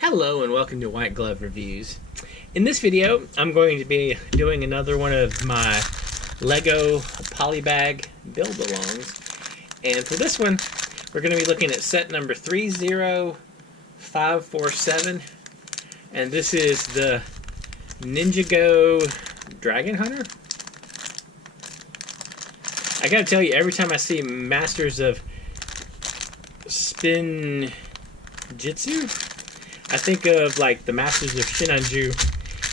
Hello and welcome to White Glove Reviews. In this video, I'm going to be doing another one of my Lego Polybag build-alongs. And for this one, we're going to be looking at set number 30547. And this is the Ninjago Dragon Hunter. I gotta tell you, every time I see Masters of Spin Jitsu, I think of like the Masters of Shinanju,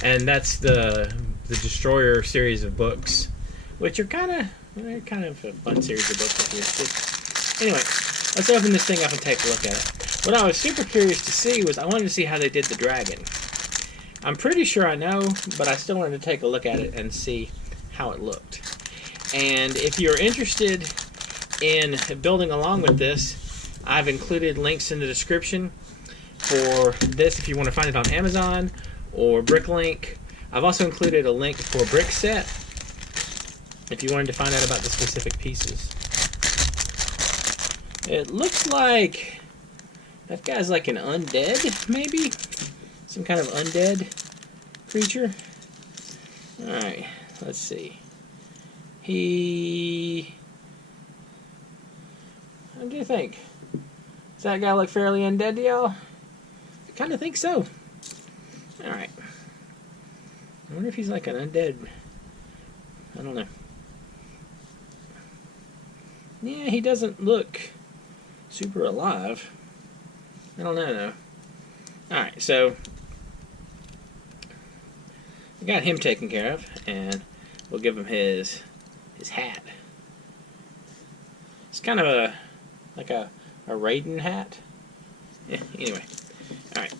and that's the Destroyer series of books, which are kind of a fun series of books if you're interested. Anyway, let's open this thing up and take a look at it. What I was super curious to see was I wanted to see how they did the dragon. I'm pretty sure I know, but I still wanted to take a look at it and see how it looked. And if you're interested in building along with this, I've included links in the description for this if you want to find it on Amazon or Bricklink. I've also included a link for Brickset if you wanted to find out about the specific pieces. It looks like that guy's like an undead, maybe? Some kind of undead creature. Alright, let's see. What do you think? Does that guy look fairly undead to y'all? I kind of think so. Alright. I wonder if he's like an undead. I don't know. Yeah, he doesn't look super alive. I don't know though. Alright, so we got him taken care of, and we'll give him his hat. It's kind of like a Raiden hat. Yeah, anyway. Alright.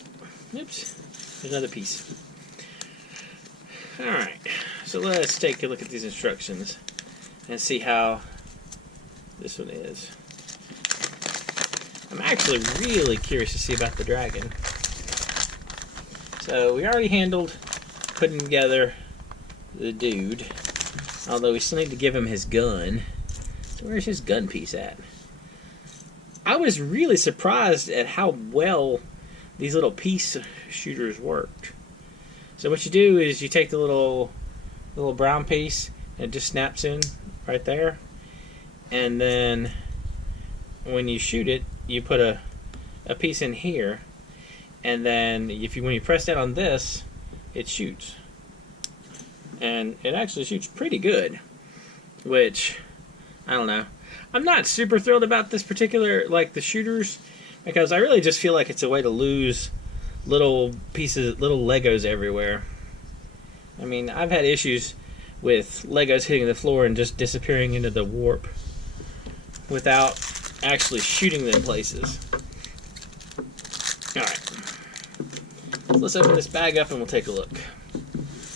Oops. There's another piece. Alright. So let's take a look at these instructions and see how this one is. I'm actually really curious to see about the dragon. So we already handled putting together the dude. Although we still need to give him his gun. So where's his gun piece at? I was really surprised at how well these little piece shooters worked. So what you do is you take the little brown piece and it just snaps in right there. And then when you shoot it, you put a piece in here. And then when you press down on this, it shoots. And it actually shoots pretty good, which, I don't know. I'm not super thrilled about this particular, like the shooters, because I really just feel like it's a way to lose little pieces, little Legos everywhere. I mean, I've had issues with Legos hitting the floor and just disappearing into the warp without actually shooting them places. Alright. Let's open this bag up and we'll take a look.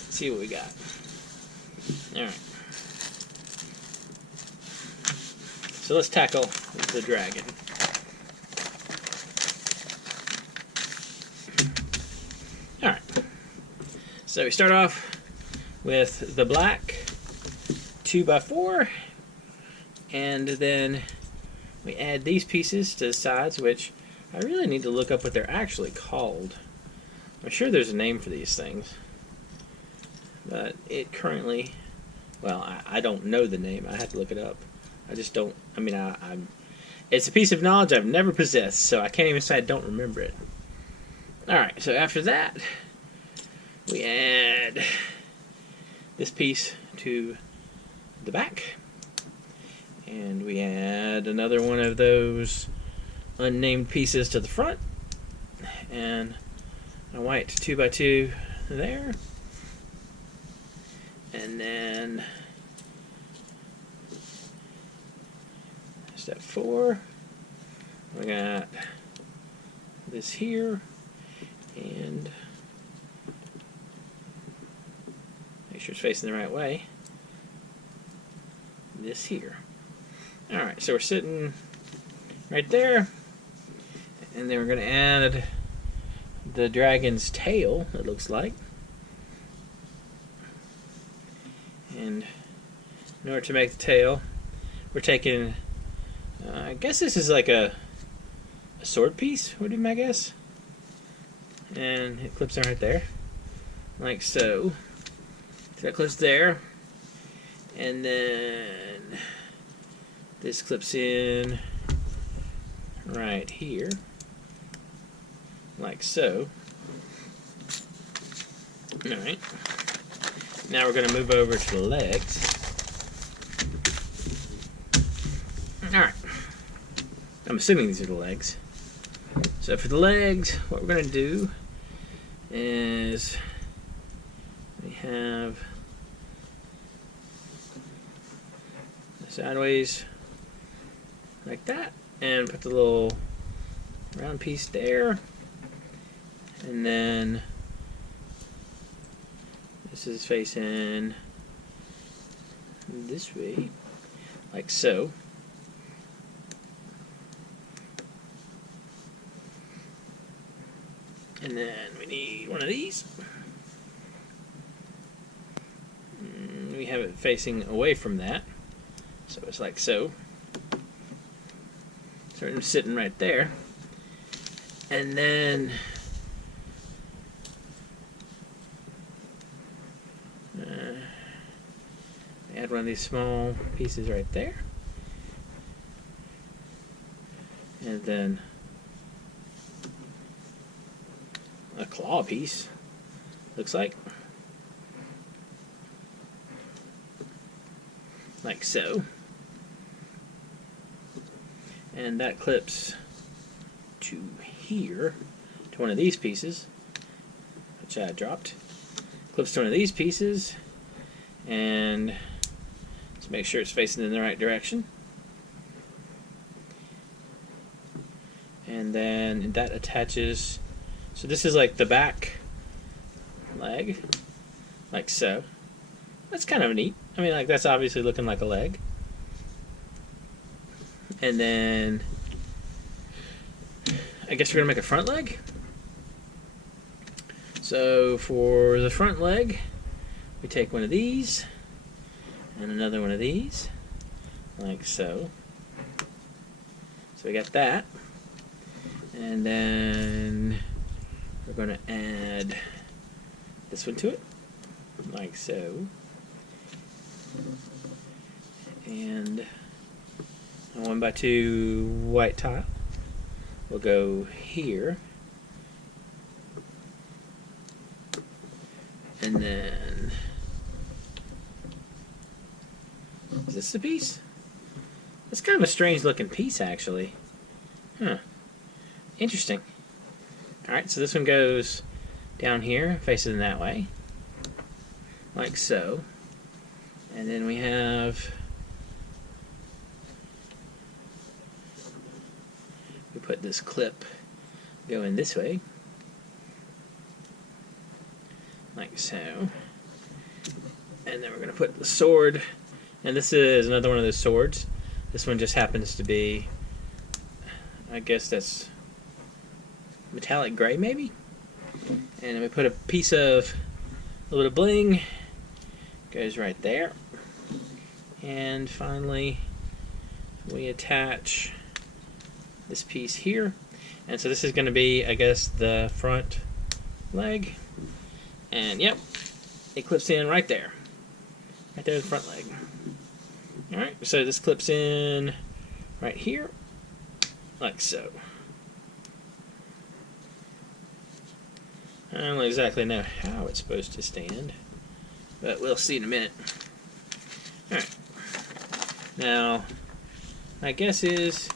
See what we got. Alright. So let's tackle the dragon. Alright. So we start off with the black 2x4, and then we add these pieces to the sides, which I really need to look up what they're actually called. I'm sure there's a name for these things, but it currently, well, I don't know the name. I have to look it up. I just don't, I mean, it's a piece of knowledge I've never possessed, so I can't even say I don't remember it. Alright, so after that, we add this piece to the back, and we add another one of those unnamed pieces to the front, and a white 2x2 there, and then step 4, we got this here, and make sure it's facing the right way, this here. Alright, so we're sitting right there, and then we're going to add the dragon's tail, it looks like. And in order to make the tail, we're taking, I guess this is like a sword piece, would be my guess. and it clips in right there, like so. So that clips there, and then this clips in right here, like so. Alright, now we're going to move over to the legs. Alright, I'm assuming these are the legs. So for the legs, what we're going to do is we have sideways like that, and put the little round piece there, and then this is facing this way, like so. And then we need one of these. We have it facing away from that, so it's like so. So I'm sitting right there, and then add one of these small pieces right there, and then a claw piece, looks like so, and that clips to here, to one of these pieces, which I dropped. Clips to one of these pieces, and let's make sure it's facing in the right direction. And then that attaches, so this is like the back leg, like so. That's kind of neat. I mean, like, that's obviously looking like a leg. And then I guess we're gonna make a front leg. So for the front leg, we take one of these and another one of these, like so. So we got that. And then we're going to add this one to it, like so. And a 1x2 white tile will go here. And then, is this the piece? It's kind of a strange looking piece, actually. Huh. Interesting. Alright, so this one goes down here, facing that way, like so. And then we have, we put this clip going this way, like so. And then we're going to put the sword, and this is another one of those swords. This one just happens to be, I guess that's metallic gray maybe. And then we put a piece of a little bling, goes right there. And finally we attach this piece here. And so this is going to be, I guess, the front leg. And yep, it clips in right there. Right there, the front leg. Alright, so this clips in right here, like so. I don't exactly know how it's supposed to stand, but we'll see in a minute. Alright. Now, my guess is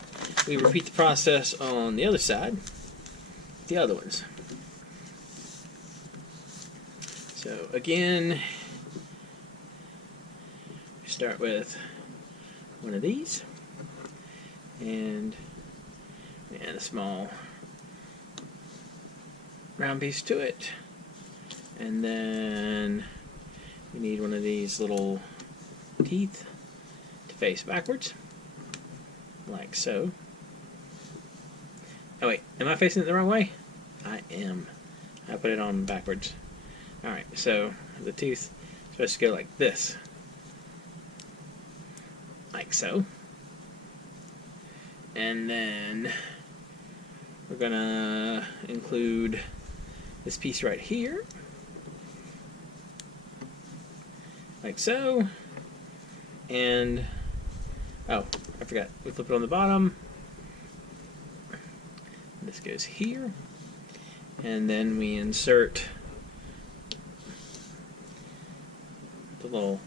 we repeat the process on the other side, the other ones. So again, we start with one of these, and a small round piece to it, and then we need one of these little teeth to face backwards, like so. Oh wait, am I facing it the wrong way? I am. I put it on backwards. Alright, so the tooth is supposed to go like this, like so. And then we're gonna include this piece right here, like so. And oh, I forgot, we flip it on the bottom. This goes here, and then we insert the little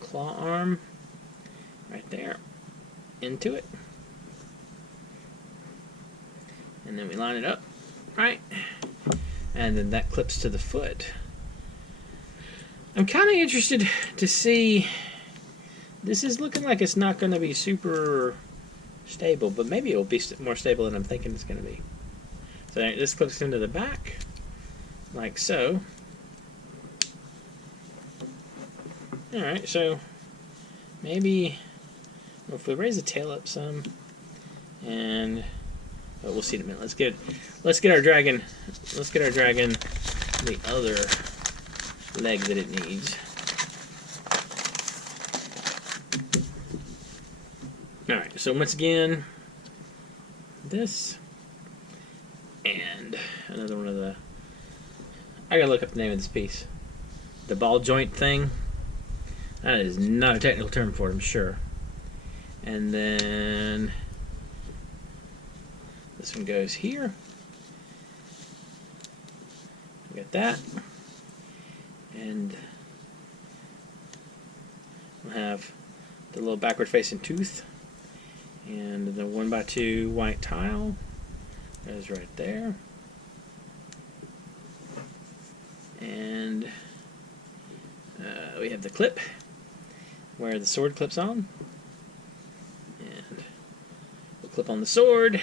claw arm right there into it, and then we line it up right, and then that clips to the foot. I'm kind of interested to see, this is looking like it's not going to be super stable, but maybe it will be more stable than I'm thinking it's going to be. So this clips into the back like so. Alright, so maybe if we raise the tail up some, and oh, we'll see in a minute. Let's get our dragon the other leg that it needs. Alright, so once again, this and another one of the, I gotta look up the name of this piece, the ball joint thing. That is not a technical term for it, I'm sure. And then this one goes here. We got that. And we'll have the little backward facing tooth. And the 1x2 white tile goes right there. And we have the clip where the sword clips on. And we'll clip on the sword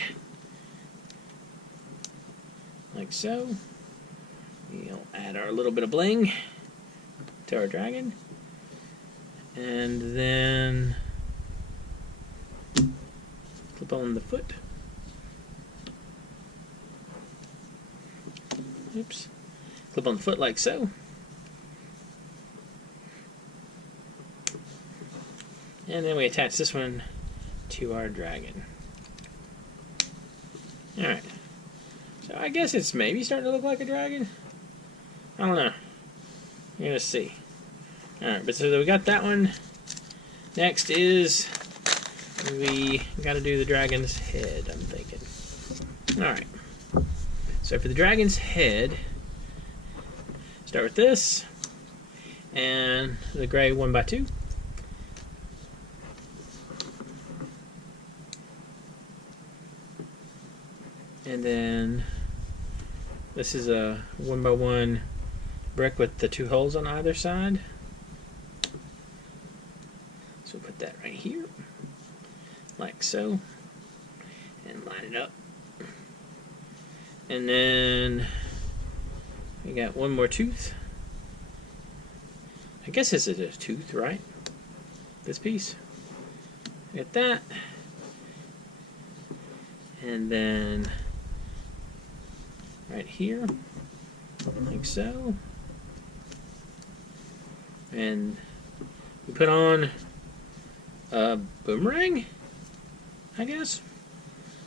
like so. We'll add our little bit of bling to our dragon. And then clip on the foot. Oops. Clip on the foot like so. And then we attach this one to our dragon. Alright. So I guess it's maybe starting to look like a dragon. I don't know. You're gonna see. Alright, but so we got that one. Next is we gotta do the dragon's head, I'm thinking. Alright. So for the dragon's head, start with this and the gray 1x2. And then this is a 1x1 brick with the 2 holes on either side. So we'll put that right here, like so, and line it up. And then we got one more tooth. I guess this is a tooth, right? This piece. We got that. And then right here, like so. And we put on a boomerang, I guess.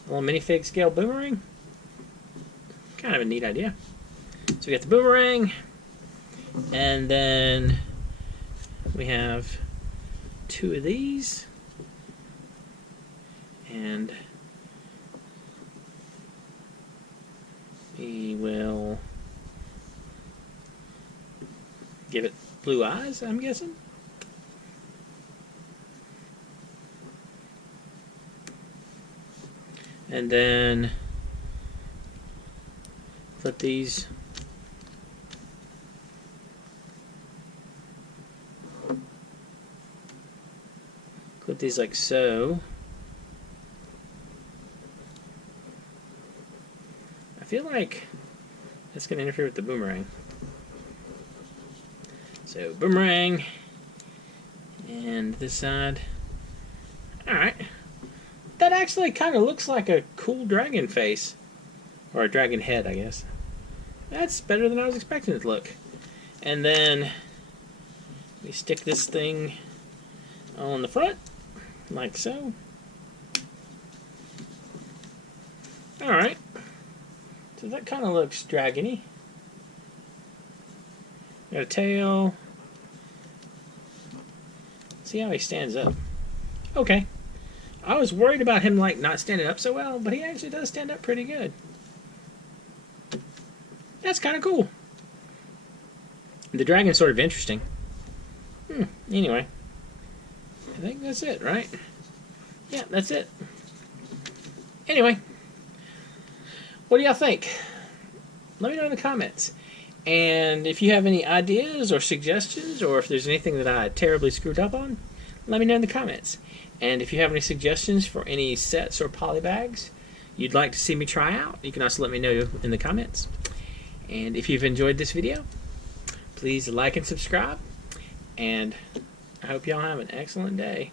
A little minifig scale boomerang. Kind of a neat idea. So we got the boomerang, and then we have 2 of these, and we will give it blue eyes, I'm guessing. And then flip these. Clip these like so. I feel like that's going to interfere with the boomerang. So boomerang, and this side. Alright. That actually kind of looks like a cool dragon face. Or a dragon head, I guess. That's better than I was expecting it to look. And then we stick this thing on the front, like so. Alright. So that kind of looks dragony. Got a tail. See how he stands up. Okay. I was worried about him like not standing up so well, but he actually does stand up pretty good. That's kind of cool. The dragon's sort of interesting. Anyway. I think that's it, right? Yeah, that's it. Anyway. What do y'all think? Let me know in the comments. And if you have any ideas or suggestions, or if there's anything that I terribly screwed up on, let me know in the comments. And if you have any suggestions for any sets or polybags you'd like to see me try out, you can also let me know in the comments. And if you've enjoyed this video, please like and subscribe. And I hope y'all have an excellent day.